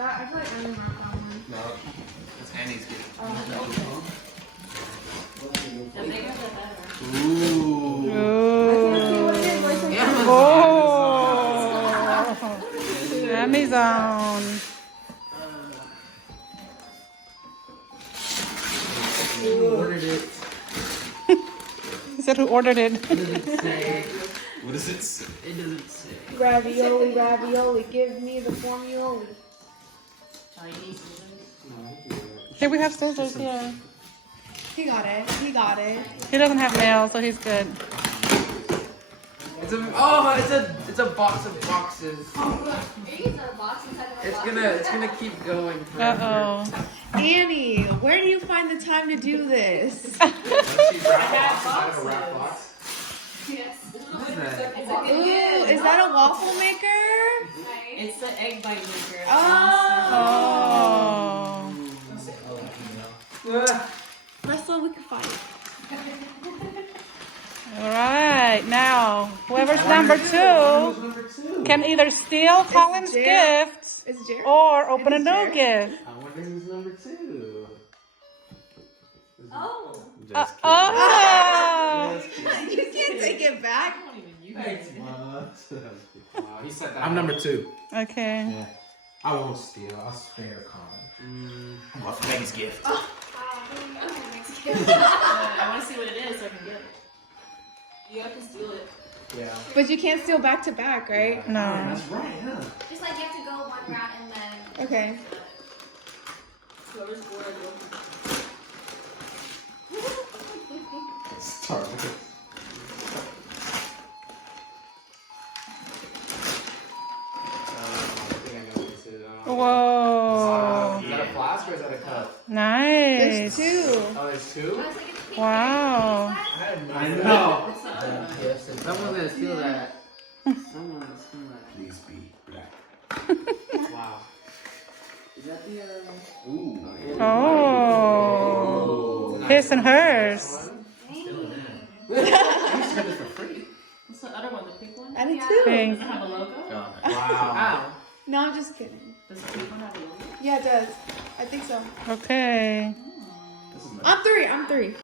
That I feel like I don't have that one. No, that's Annie's gift. Oh, The bigger the better. Ooh. I can't see what it is. Like, Oh, Amazon. Who ordered it? He said who ordered it. What does it say? What does it say? It doesn't say. ravioli, ravioli. Give me the formioli. Chinese scissors. Here we have scissors here. He got it. He got it. He doesn't have nails, so he's good. It's a box of boxes. It's gonna keep going forever. Uh-oh. Annie, where do you find the time to do this? She's wrap box inside of a wrap box. Yes. What is that? Ooh, is that a waffle maker? It's the egg bite maker. Oh. That's what we can find. All right. Now, whoever's number two can either steal Colin's Jared. gift It's Jared. or open a It's new Jared. gift. I wonder who's number 2. Oh. Just kidding. Oh. You can't take it back. I don't even use Thanks, it. Mama. He said that. I'm number 2. Okay. Yeah. I won't steal. I'll spare Colin. What's Meg's gift? I want to see what it is so I can get it. You have to steal it. Yeah. But you can't steal back to back, right? No. That's right, huh? Just like you have to go one round and then. Okay. Whoever's bored will open Start. I think I know what this is. Whoa. Is that a flask or is that a cup? Nice. There's two. Oh, there's 2? Wow. I know. it. Someone's gonna steal that. Someone's gonna steal that. Please be black. Wow. Is that the Ooh. Oh. His and hers. You said it for free. What's the other one? The pink one? I did too. Pink. Does it have a logo? Wow. Wow. No, I'm just kidding. Does the pink one have a logo? Yeah, it does. I think so. Okay. I'm three.